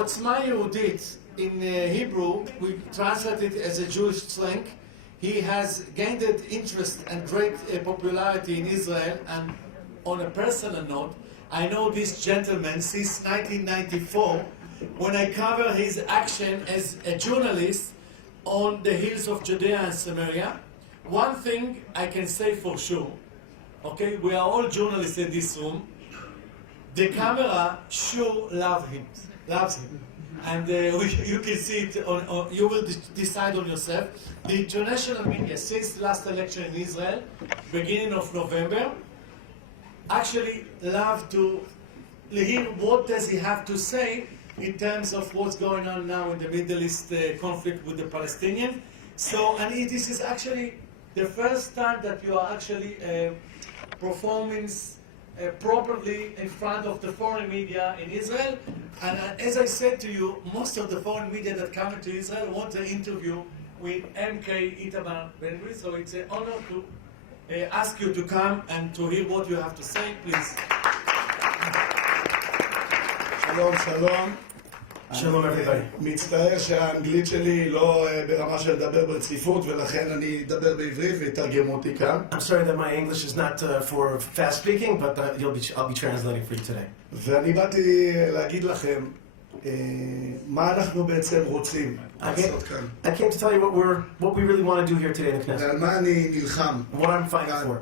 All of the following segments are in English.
Otzma Yehudit in Hebrew, we translate it as a Jewish slang. He has gained interest and great popularity in Israel, and on a personal note, I know this gentleman since 1994 when I cover his action as a journalist on the hills of Judea and Samaria. One thing I can say for sure, okay, we are all journalists in this room. The camera sure loves him. And you can see it, you will decide on yourself. The international media, since the last election in Israel, beginning of November, actually love to hear what does he have to say in terms of what's going on now in the Middle East conflict with the Palestinians. So, and this is actually the first time that you are actually performing properly in front of the foreign media in Israel. And as I said to you, most of the foreign media that come to Israel want an interview with MK Itamar Ben-Gvir, so it's an honor to ask you to come and to hear what you have to say, please. שלום, שלום. שלום everybody. מצטער שהאנגלית שלי לא ברמה של לדבר ברציפות, ולכן אני אדבר בעברית ויתרגם אותי כאן. I'm sorry that my English is not for fast speaking, but I'll be translating for you today. ואני באתי להגיד לכם מה אנחנו בעצם רוצים לעשות כאן. I came to tell you what we really want to do here today in the Knesset. ועל מה אני נלחם What I'm fighting for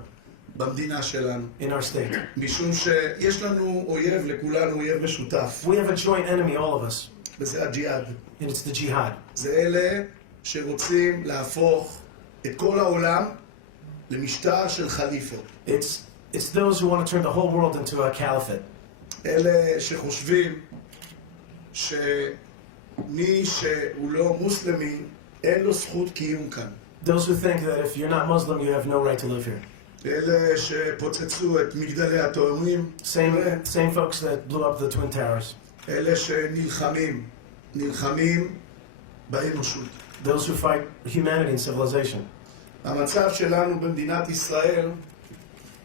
במדינה שלנו. in our state. משום שיש לנו אויב, לכולנו אויב משותף. We have a joint enemy, all of us, וזה הג'יהאד. and it's the jihad. זה אלה שרוצים להפוך את כל העולם למשטר של חליפות. It's those who want to turn the whole world into a caliphate. אלה שחושבים שמי שהוא לא מוסלמי אין לו זכות קיום כאן. Those who think that if you're not Muslim, you have no right to live here. אלה שפוצצו את מגדלי התאומים. Same folks that blew up the Twin Towers. אלה שנלחמים באנושות. Those who fight humanity and civilization. המצב שלנו במדינת ישראל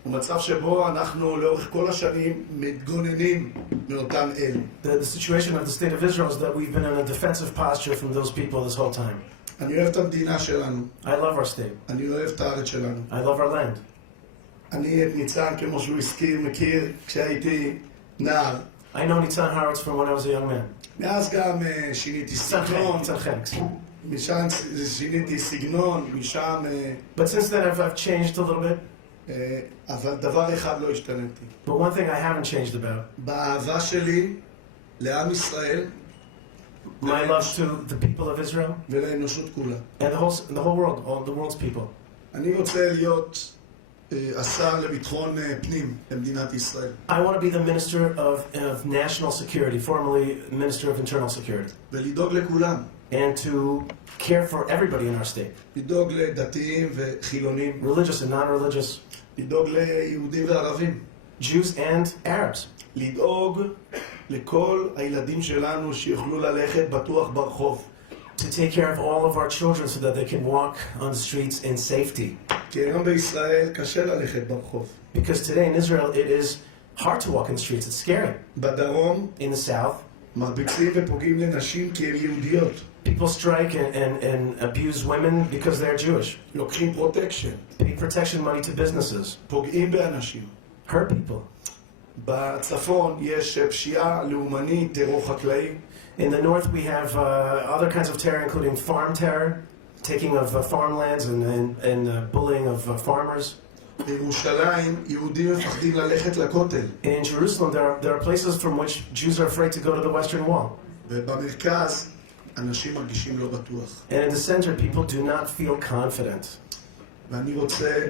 הוא מצב שבו אנחנו לאורך כל השנים מתגוננים מאותם אלה. The situation of the state of Israel is that we've been in a defensive posture from those people this whole time. אני אוהב את המדינה שלנו. I love our state. אני אוהב את הארץ שלנו. I love our land. אני את ניצן, כמו שהוא הזכיר, מכיר כשהייתי נער. I know Nitzan Howitz from when I was a young man. מאז גם שיניתי סגנון. משם שיניתי סגנון, משם... But since then I've changed a little bit. אבל דבר אחד לא השתנתי. But one thing I haven't changed about. באהבה שלי לעם ישראל. My love to the people of Israel. ולאנושות כולה. And the whole world, all the world's people. אני רוצה להיות השר לביטחון פנים במדינת ישראל. I want to be the Minister of National Security, formerly Minister of Internal Security. ולדאוג לכולם. And to care for everybody in our state. לדאוג לדתיים וחילונים. Religious and non-religious. לדאוג ליהודים וערבים. Jews and Arabs. לדאוג לכל הילדים שלנו שיוכלו ללכת בטוח ברחוב. To take care of all of our children so that they can walk on the streets in safety. כי היום בישראל קשה ללכת ברחוב. Because today in Israel it is hard to walk in the streets, it's scary. בדרום, in the south, מרביצים ופוגעים לנשים כי הן יהודיות. People strike and abuse women because they're Jewish. לוקחים פרוטקשן. Pay protection money to businesses. פוגעים באנשים. Hurt people. בצפון יש פשיעה לאומנית, טרור חקלאי. In the north we have other kinds of terror, including farm terror, taking of farmlands and bullying of farmers. בירושלים יהודים מפחדים ללכת לכותל. In Jerusalem there are places from which Jews are afraid to go to the Western Wall. ובמרכז אנשים מרגישים לא בטוח. And in the center people do not feel confident. ואני רוצה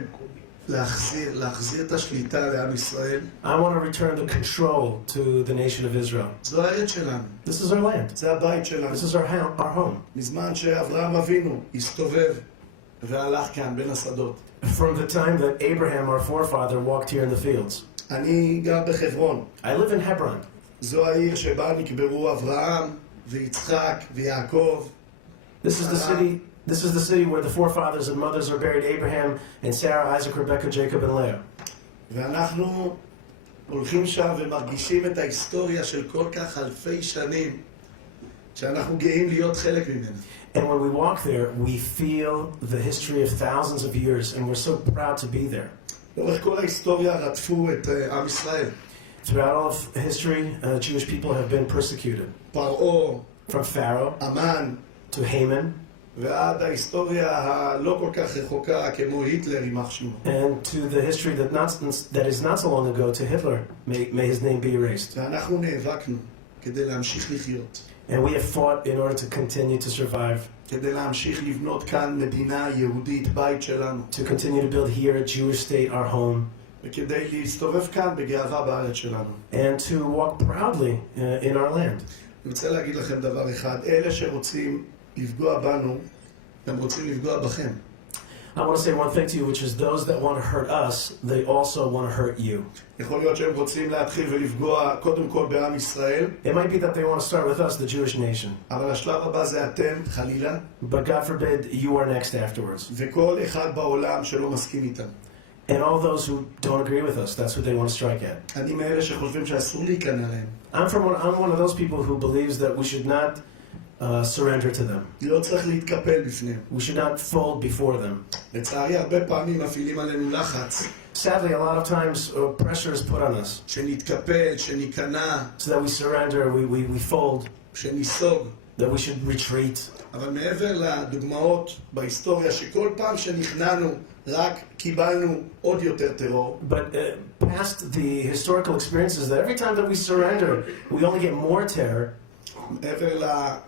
להחזיר את השליטה לעם ישראל. I want to return the control to the nation of Israel. זו הארץ שלנו. This is our land. זה הבית שלנו. This is our home. מזמן שאברהם אבינו הסתובב והלך כאן בין השדות. From the time that Abraham, our forefather, walked here in the fields. אני גר בחברון. I live in Hebron. זו העיר שבה נקברו אברהם ויצחק ויעקב. This is the city where the forefathers and mothers are buried: Abraham and Sarah, Isaac, Rebecca, Jacob, and Leah. ואנחנו הולכים שם ומרגישים את ההיסטוריה של כל כך אלפי שנים שאנחנו גאים להיות חלק ממנה. And when we walk there, we feel the history of thousands of years, and we're so proud to be there. לאורך כל ההיסטוריה רדפו את עם ישראל. Throughout all of history, Jewish people have been persecuted. פרעה, From Pharaoh המן, to Haman, ועד ההיסטוריה הלא כל כך רחוקה כמו היטלר יימח שמו. and to the history that is not so long ago to Hitler. May his name be erased. ואנחנו נאבקנו כדי להמשיך לחיות. And we have fought in order to continue to survive, כדי להמשיך לבנות כאן מדינה יהודית, בית שלנו. to continue to build here a Jewish state, our home, וכדי להסתובב כאן בגאווה בארץ שלנו. and to walk proudly in our land. אני רוצה להגיד לכם דבר אחד, אלה שרוצים לפגוע בנו, הם רוצים לפגוע בכם. I want to say one thing to you, which is those that want to hurt us, they also want to hurt you. יכול להיות שהם רוצים להתחיל ולפגוע קודם כל בעם ישראל, It might be that they want to start with us, the Jewish nation, אבל השלב הבא זה אתם, חלילה, but God forbid you are next afterwards. וכל אחד בעולם שלא מסכים איתם. And all those who don't agree with us, that's what they want to strike at. אני מאלה שחושבים שאסור להיכנע להם. I'm one of those people who believes that we should not surrender to them. לא צריך להתקפל בפניהם. We should not fold before them. לצערי הרבה פעמים מפעילים עלינו לחץ, Sadly, a lot of times pressure is put on us שנתקפל, שניכנע, so that we surrender, we fold, שניסוג. that we should retreat. אבל מעבר לדוגמאות בהיסטוריה שכל פעם שנכנענו רק קיבלנו עוד יותר טרור, But past the historical experiences, that every time that we surrender, we only get more terror. מעבר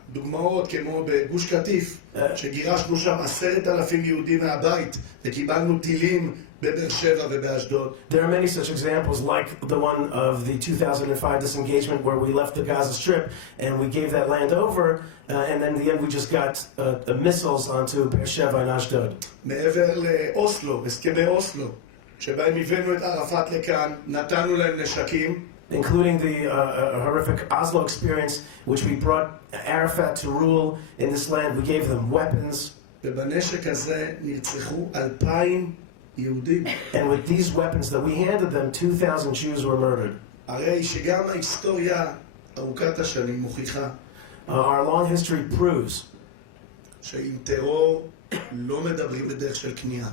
לדוגמאות כמו בגוש קטיף, שגירשנו שם 10,000 יהודים מהבית וקיבלנו טילים בבאר שבע ובאשדוד. There are many such examples, like the one of the 2005 disengagement where we left the Gaza Strip and we gave that land over, and then in the end we just got missiles onto Beersheba and Ashdod. מעבר לאוסלו, הסכמי אוסלו, שבהם הבאנו את ערפאת לכאן, נתנו להם נשקים, Including the horrific Oslo experience, which we brought Arafat to rule in this land. We gave them weapons. ובנשק הזה נרצחו 2,000 יהודים. And with these weapons that we handed them, 2,000 Jews were murdered. הרי שגם ההיסטוריה ארוכת השנים מוכיחה Our long history proves שעם טרור לא מדברים בדרך של כניעה.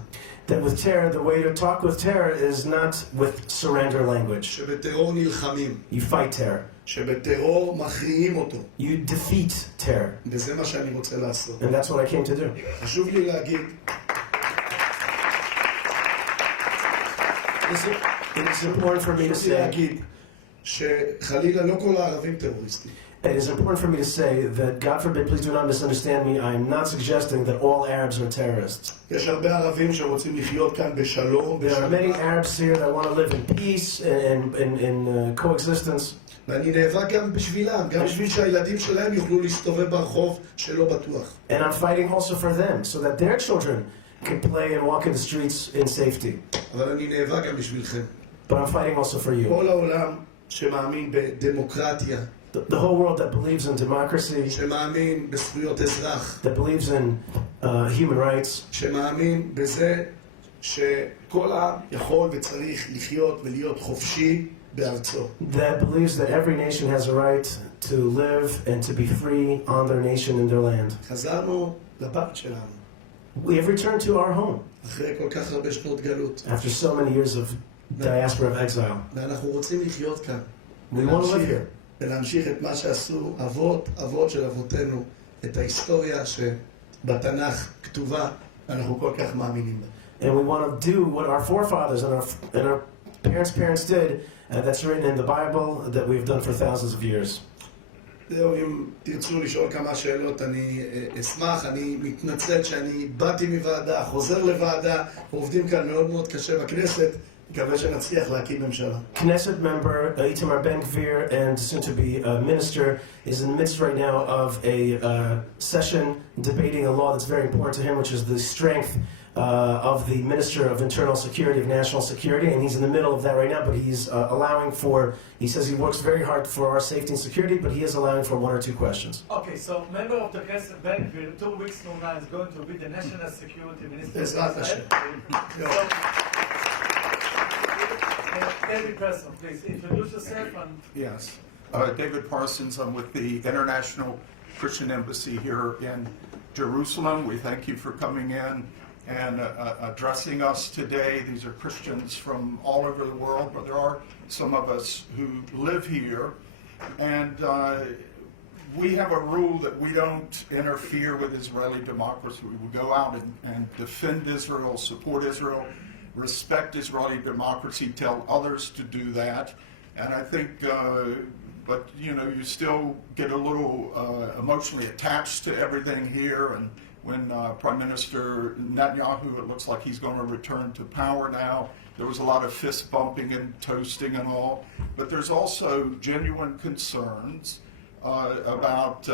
that with terror, the way to talk with terror is not with surrender language. שבטרור נלחמים. You fight terror. שבטרור מכריעים אותו. You defeat terror. וזה מה שאני רוצה לעשות. And that's what I came to do. חשוב לי להגיד, It's important for me to חשוב לי say, להגיד שחלילה לא כל הערבים טרוריסטים. it is important for me to say that, God forbid, please do not misunderstand me, I am not suggesting that all Arabs are terrorists. יש הרבה ערבים שרוצים לחיות כאן בשלום, There are many בשלווה, Arabs here that want to live in peace and in coexistence. ואני נאבק גם בשבילם, גם בשביל שהילדים שלהם יוכלו להסתובב ברחוב שלא בטוח. And I'm fighting also for them, so that their children can play and walk in the streets in safety. אבל אני נאבק גם בשבילכם. But I'm fighting also for you. כל העולם שמאמין בדמוקרטיה, The whole world that believes in democracy, שמאמין בזכויות אזרח, that believes in human rights, שמאמין בזה שכל העם יכול וצריך לחיות ולהיות חופשי בארצו. that believes that every nation has a right to live and to be free on their nation and their land. חזרנו לבית שלנו, We have returned to our home אחרי כל כך הרבה שנות גלות, after so many years of diaspora of exile. ואנחנו רוצים לחיות כאן. We want to live here. ולהמשיך את מה שעשו אבות של אבותינו, את ההיסטוריה שבתנ"ך כתובה, אנחנו כל כך מאמינים בה. And we want to do what our forefathers and our parents did, that's written in the Bible, that we've done for thousands of years. זהו, אם תרצו לשאול כמה שאלות, אני אשמח. אני מתנצל שאני באתי מוועדה, חוזר לוועדה, עובדים כאן מאוד מאוד קשה בכנסת, מקווה שנצליח להקים ממשלה. Knesset member Itamar Ben-Gvir and soon-to-be minister is in the midst right now of a session debating a law that's very important to him, which is the strength of the Minister of Internal Security, of National Security, and he's in the middle of that right now, but he's allowing for, he says he works very hard for our safety and security, but he is allowing for one or two questions. Okay, so member of the Knesset Ben-Gvir, 2 weeks from now, is going to be the National Security Minister of בעזרת Israel. השם. Every person, please introduce yourself and Yes. David Parsons, I'm with the International Christian Embassy here in Jerusalem. We thank you for coming in and addressing us today. These are Christians from all over the world, but there are some of us who live here. And we have a rule that we don't interfere with Israeli democracy. We will go out and defend Israel, support Israel, respect Israeli democracy, tell others to do that. And I think, but you know, you still get a little emotionally attached to everything here. And when Prime Minister Netanyahu, it looks like he's going to return to power now, there was a lot of fist bumping and toasting and all. But there's also genuine concerns about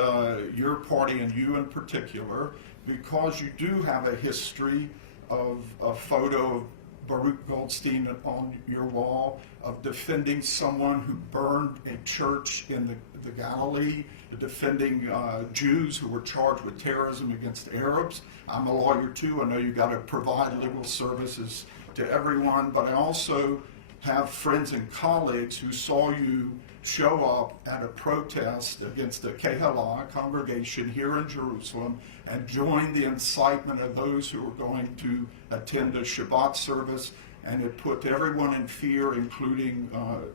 your party and you in particular, because you do have a history of a photo of Baruch Goldstein on your wall, of defending someone who burned a church in the Galilee, defending Jews who were charged with terrorism against Arabs. I'm a lawyer too. I know you got to provide legal services to everyone, but I also have friends and colleagues who saw you show up at a protest against the Kehalah congregation here in Jerusalem and join the incitement of those who were going to attend a Shabbat service, and it put everyone in fear, including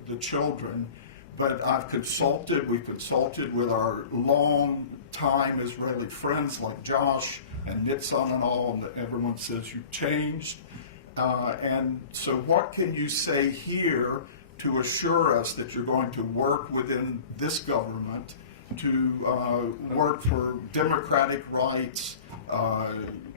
the children. But we've consulted with our long-time Israeli friends like Josh and Nitzan and all, and everyone says you've changed. And so what can you say here to assure us that you're going to work within this government to work for democratic rights,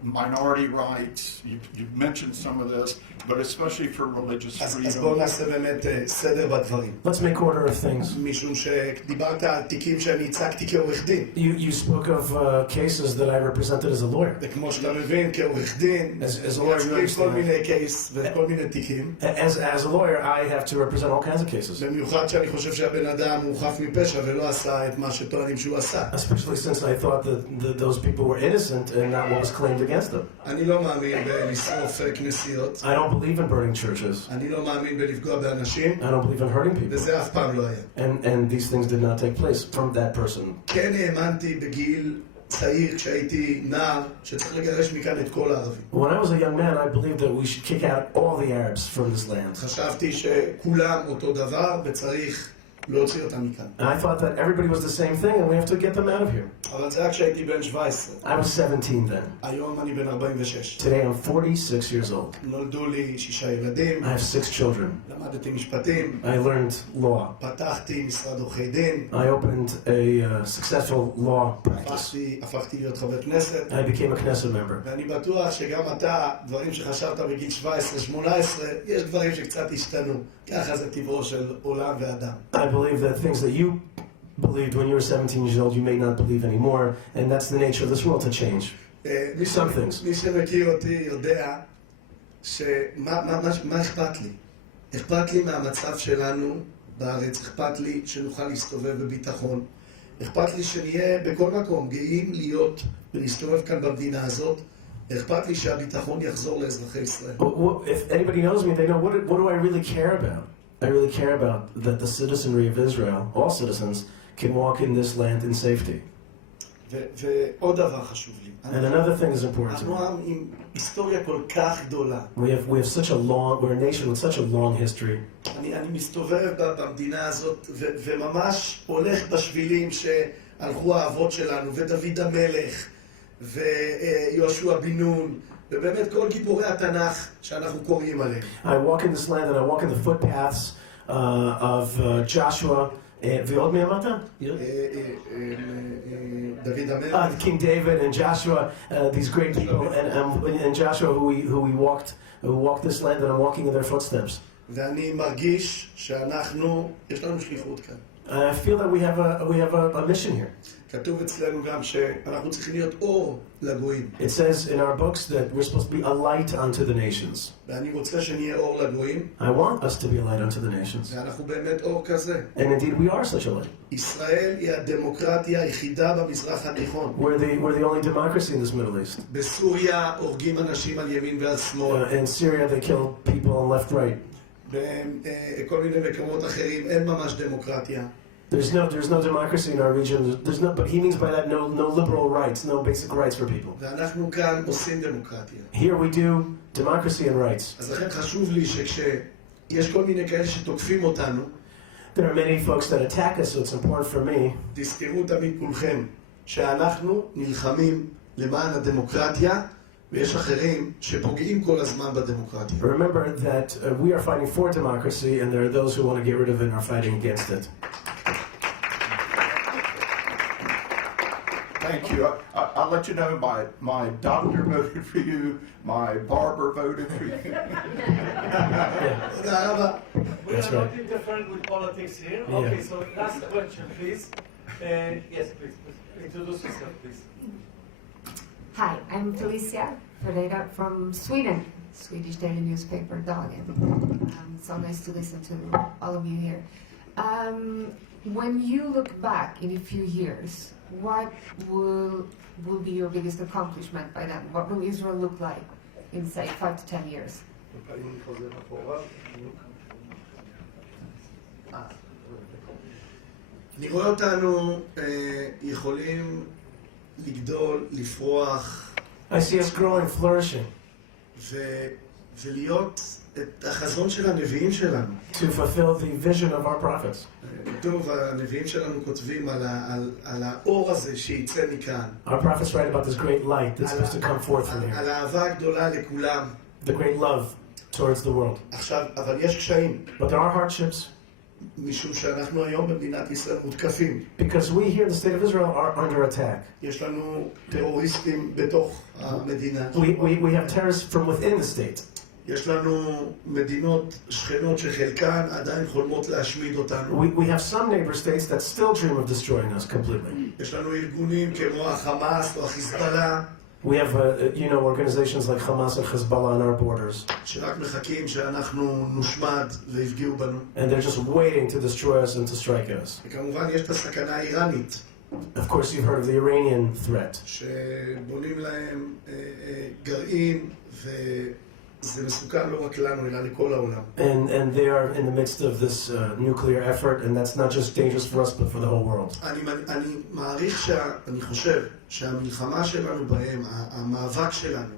minority rights? You've mentioned some of this, but especially for religious freedom. אז בואו נעשה באמת סדר בדברים. Let's make order of things. משום שדיברת על תיקים שאני הצגתי כעורך דין. You spoke of cases that I represented as a lawyer. וכמו שאתה מבין, כעורך דין, As a lawyer, you יש כל understand. מיני קייס וכל מיני תיקים. As a lawyer, I have to represent all kinds of cases. במיוחד שאני חושב שהבן אדם הוא חף מפשע ולא עשה את מה שטוענים שהוא עשה. Especially since I thought that those people were innocent and not what was claimed against them. אני לא מאמין בלשרוף כנסיות. I don't believe in burning churches. אני לא מאמין בלפגוע באנשים. I don't believe in hurting people. וזה אף פעם לא היה. And these things did not take place from that person. כן האמנתי בגיל צעיר, כשהייתי נער, שצריך לגרש מכאן את כל הערבים. When I was a young man, I believed that we should kick out all the Arabs from this land. חשבתי שכולם אותו דבר וצריך להוציא אותם מכאן. And I thought that everybody was the same thing and we have to get them out of here. אבל זה רק כשהייתי בן 17. I was 17 then. היום אני בן 46. Today I'm 46 years old. נולדו לי 6 ילדים. I have 6 children. למדתי משפטים. I learned law. פתחתי משרד עורכי דין. I opened a successful law practice. הפכתי להיות חבר כנסת. I became a Knesset member. ואני בטוח שגם אתה, דברים שחשבת בגיל 17-18, יש דברים שקצת השתנו. ככה זה טבעו של עולם ואדם. I believe that things that you believed when you were 17 years old, you may not believe anymore, and that's the nature of this world to change. Some things. מי שמכיר אותי יודע מה אכפת לי? אכפת לי מהמצב שלנו בארץ, אכפת לי שנוכל להסתובב בביטחון, אכפת לי שנהיה בכל מקום גאים להיות ולהסתובב כאן במדינה הזאת, אכפת לי שהביטחון יחזור לאזרחי ישראל. If anybody knows me, they know what do I really care about? I really care about that the citizenry of Israel, all citizens, can walk in this land in safety. ועוד דבר חשוב לי. And another thing is important to me. אנחנו עם היסטוריה כל כך גדולה. We have such a long, we're a nation with such a long history. אני מסתובב במדינה הזאת וממש הולך בשבילים שהלכו האבות שלנו, ודוד המלך, ויהושע בן נון, ובאמת כל גיבורי התנ"ך שאנחנו קוראים עליהם. I walk in this land and I walk in the footpaths of Joshua. ועוד מי אמרת? דוד המלך. King David and Joshua, these great people, and Joshua who walked this land, and I'm walking in their footsteps. ואני מרגיש שאנחנו, יש לנו שליחות כאן. I feel that we have a mission here. כתוב אצלנו גם שאנחנו צריכים להיות אור לגויים. It says in our books that we're supposed to be a light unto the nations. ואני רוצה שנהיה אור לגויים. I want us to be a light unto the nations. ואנחנו באמת אור כזה. And indeed we are such a light. ישראל היא הדמוקרטיה היחידה במזרח התיכון. We're the only democracy in this Middle East. בסוריה הורגים אנשים על ימין ועל שמאל. In Syria they kill people on left, right. בכל מיני מקומות אחרים אין ממש דמוקרטיה. There's no democracy in our region. But he means by that no liberal rights, no basic rights for people. ואנחנו כאן עושים דמוקרטיה. Here we do democracy and rights. אז לכן חשוב לי שכשיש כל מיני כאלה שתוקפים אותנו, There are many folks that attack us, so it's important for me. תזכרו תמיד כולכם שאנחנו נלחמים למען הדמוקרטיה, ויש אחרים שפוגעים כל הזמן בדמוקרטיה. Remember that we are fighting for democracy, and there are those who want to get rid of it and are fighting against it. Thank you. I'll let you know my doctor voted for you, my barber voted for you. תודה רבה. We That's are not right. interfering with politics here. Yeah. Okay, so last question, please. Yes, please. Introduce yourself, please. Hi, I'm Felicia Ferreira from Sweden, Swedish daily newspaper Dagen. So nice to listen to all of you here. When you look back in a few years, what will be your biggest accomplishment by then? What will Israel look like in, say, 5 to 10 years? אני רואה אותנו יכולים לגדול, לפרוח, I see us growing, flourishing, ולהיות את החזון של הנביאים שלנו. to fulfill the vision of our prophets. טוב, הנביאים שלנו כותבים על האור הזה שיצא מכאן, Our prophets write about this great light that's supposed to come forth from על here. האהבה הגדולה לכולם. The great love towards the world. עכשיו, אבל יש קשיים, But there are hardships, משום שאנחנו היום במדינת ישראל מותקפים. because we here in the state of Israel are under attack. יש לנו טרוריסטים בתוך המדינה. We have terrorists from within the state. יש לנו מדינות שכנות שחלקן עדיין חולמות להשמיד אותנו. We have some neighbor states that still dream of destroying us completely. יש לנו ארגונים כמו החמאס או החיזבאללה, We have, organizations like Hamas and Hezbollah on our borders, שרק מחכים שאנחנו נושמד ויפגעו בנו. and they're just waiting to destroy us and to strike at us. וכמובן יש את הסכנה האיראנית, Of course, you've heard of the Iranian threat. שבונים להם גרעין, וזה מסוכן לא רק לנו, אלא לכל העולם. And they are in the midst of this nuclear effort, and that's not just dangerous for us, but for the whole world. אני מעריך אני חושב שהמלחמה שלנו בהם, המאבק שלנו,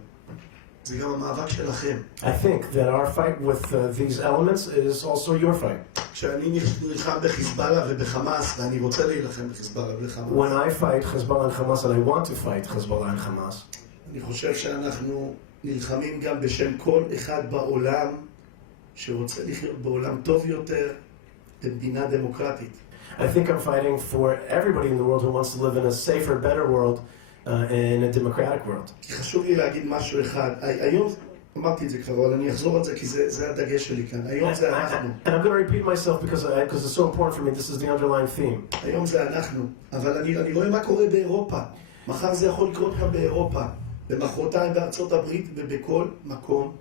זה גם המאבק שלכם. I think that our fight with these elements is also your fight. כשאני נלחם בחיזבאללה ובחמאס, ואני רוצה להילחם בחיזבאללה ובחמאס, When I fight Hezbollah and Hamas, and I want to fight Hezbollah and Hamas, אני חושב שאנחנו נלחמים גם בשם כל אחד בעולם שרוצה לחיות בעולם טוב יותר, במדינה דמוקרטית. I think I'm fighting for everybody in the world who wants to live in a safer, better world, in a democratic world. כי חשוב לי להגיד משהו אחד. היום, אמרתי את זה כבר, אבל אני אחזור על זה כי זה הדגש שלי כאן. היום זה אנחנו. And I'm going to repeat myself because it's so important for me. This is the underlying theme. היום זה אנחנו. אבל אני רואה מה קורה באירופה. מחר זה יכול לקרות גם באירופה. במחרתיים בארצות הברית ובכל מקום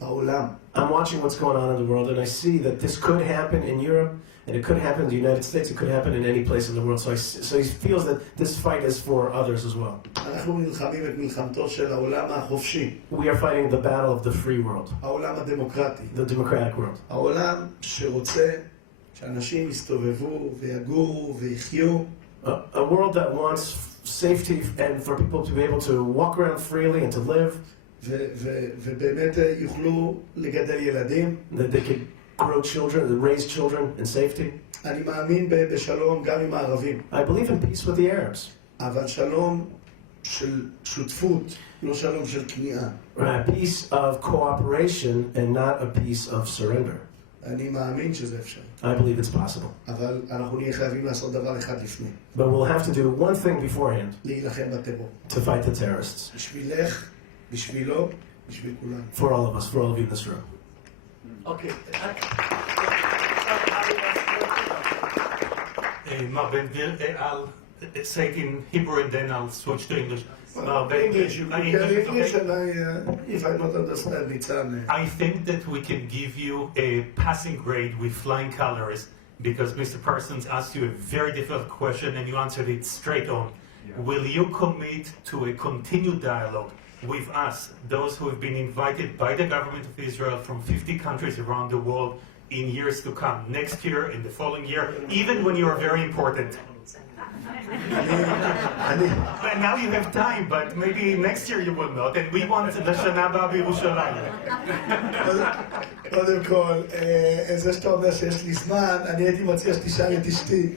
בעולם. I'm watching what's going on in the world, and I see that this could happen in Europe, and it could happen in the United States. It could happen in any place in the world. So he feels that this fight is for others as well. אנחנו נלחמים את מלחמתו של העולם החופשי. We are fighting the battle of the free world, העולם הדמוקרטי. the democratic world. העולם שרוצה שאנשים יסתובבו ויגורו ויחיו. A world that wants safety and for people to be able to walk around freely and to live. ובאמת יוכלו לגדל ילדים. That they could grow children, raise children in safety. אני מאמין בשלום גם עם הערבים. I believe in peace with the Arabs. אבל שלום של שותפות, לא שלום של כניעה. A peace of cooperation and not a peace of surrender. אני מאמין שזה אפשרי. I believe it's possible. אבל אנחנו נהיה חייבים לעשות דבר אחד לפני. But we'll have to do one thing beforehand להילחם בטרור. to fight the terrorists. בשבילך, בשבילו, בשביל כולם. For all of us, for all of you in this room. Okay. מר בן-גביר, I'll say it in Hebrew and then I'll switch to English. English, you can English Okay. and if I not understand, Nitzan. I think that we can give you a passing grade with flying colors because Mr. Parsons asked you a very difficult question and you answered it straight on. Will you commit to a continued dialogue with us, those who have been invited by the government of Israel from 50 countries around the world, in years to come, next year, in the following year, even when you are very important? But now you have time, but maybe next year you will not, and we want לשנה הבאה בירושלים. קודם כל, זה שאתה אומר שיש לי זמן, אני הייתי מציע שתשאל את אשתי.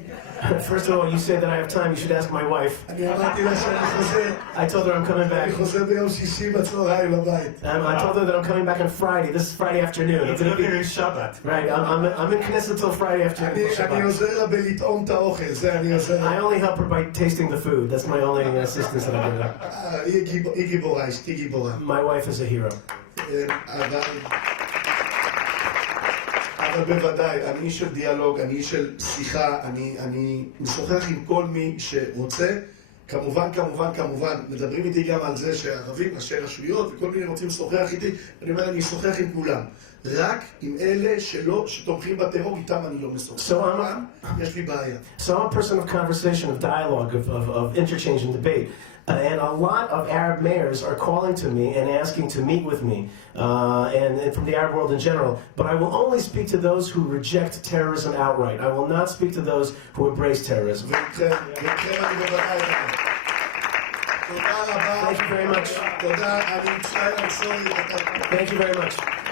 First of all, you say that I have time, you should ask my wife. אני אמרתי לה שאני חוזר, I told her I'm coming אני back. חוזר ביום שישי בצהריים לבית. I told her that I'm coming back on Friday. This is Friday afternoon. It's not even Shabbat. Right, I'm in Knesset till Friday afternoon. אני Shabbat. עוזר לה בלטעום את האוכל, זה אני עוזר I לה. only help her by tasting the food. That's my only assistance that I give her. היא גיבורה, אשתי גיבורה. My wife is a hero. אבל בוודאי, אני איש של דיאלוג, אני איש של שיחה, אני משוחח עם כל מי שרוצה. כמובן, מדברים איתי גם על זה שהערבים, ראשי רשויות וכל מיני רוצים לשוחח איתי. אני אומר, אני אשוחח עם כולם. רק עם אלה שתומכים בטרור, איתם אני לא משוחח. יש לי בעיה. So I'm a person of conversation, of dialogue, of interchange and debate. And a lot of Arab mayors are calling to me and asking to meet with me, and from the Arab world in general. But I will only speak to those who reject terrorism outright. I will not speak to those who embrace terrorism. ואיתכם אני בוודאי איתכם. תודה רבה. Thank you very much. תודה, אני מצטער, I'm sorry. Thank you very much.